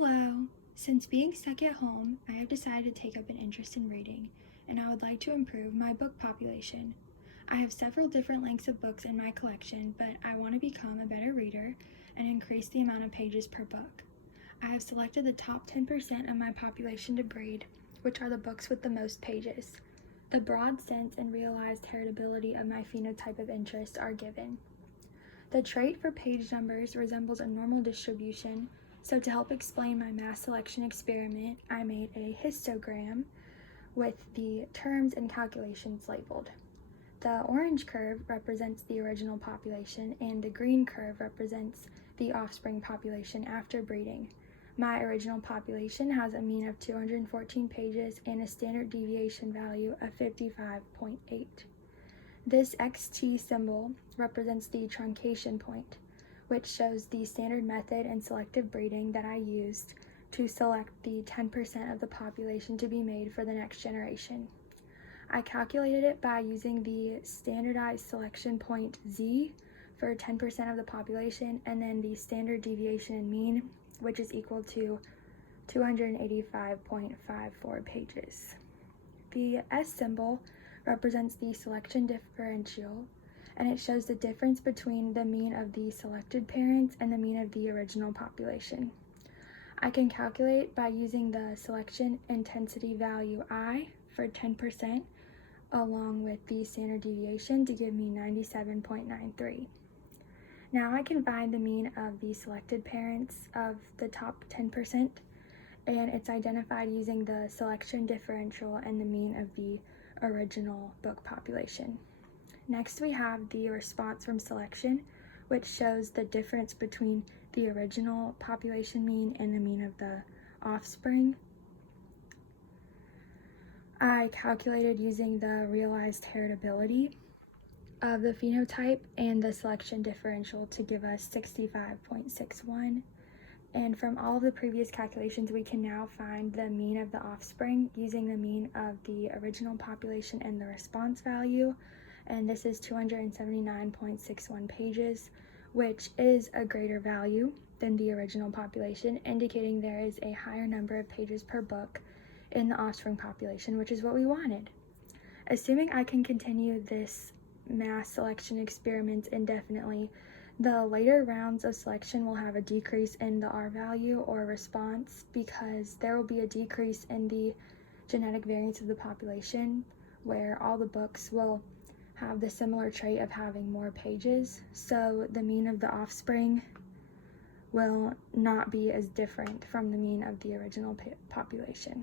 Hello! Since being stuck at home, I have decided to take up an interest in reading, and I would like to improve my book population. I have several different lengths of books in my collection, but I want to become a better reader and increase the amount of pages per book. I have selected the top 10% of my population to breed, which are the books with the most pages. The broad sense and realized heritability of my phenotype of interest are given. The trait for page numbers resembles a normal distribution, so to help explain my mass selection experiment, I made a histogram with the terms and calculations labeled. The orange curve represents the original population, and the green curve represents the offspring population after breeding. My original population has a mean of 214 pages and a standard deviation value of 55.8. This XT symbol represents the truncation point, which shows the standard method and selective breeding that I used to select the 10% of the population to be made for the next generation. I calculated it by using the standardized selection point Z for 10% of the population, and then the standard deviation and mean, which is equal to 285.54 pages. The S symbol represents the selection differential, and it shows the difference between the mean of the selected parents and the mean of the original population. I can calculate by using the selection intensity value I for 10% along with the standard deviation to give me 97.93. Now I can find the mean of the selected parents of the top 10%, and it's identified using the selection differential and the mean of the original book population. Next, we have the response from selection, which shows the difference between the original population mean and the mean of the offspring. I calculated using the realized heritability of the phenotype and the selection differential to give us 65.61. And from all of the previous calculations, we can now find the mean of the offspring using the mean of the original population and the response value. And this is 279.61 pages, which is a greater value than the original population, indicating there is a higher number of pages per book in the offspring population, which is what we wanted. Assuming I can continue this mass selection experiment indefinitely, the later rounds of selection will have a decrease in the R value or response because there will be a decrease in the genetic variance of the population where all the books will have the similar trait of having more pages, so the mean of the offspring will not be as different from the mean of the original population.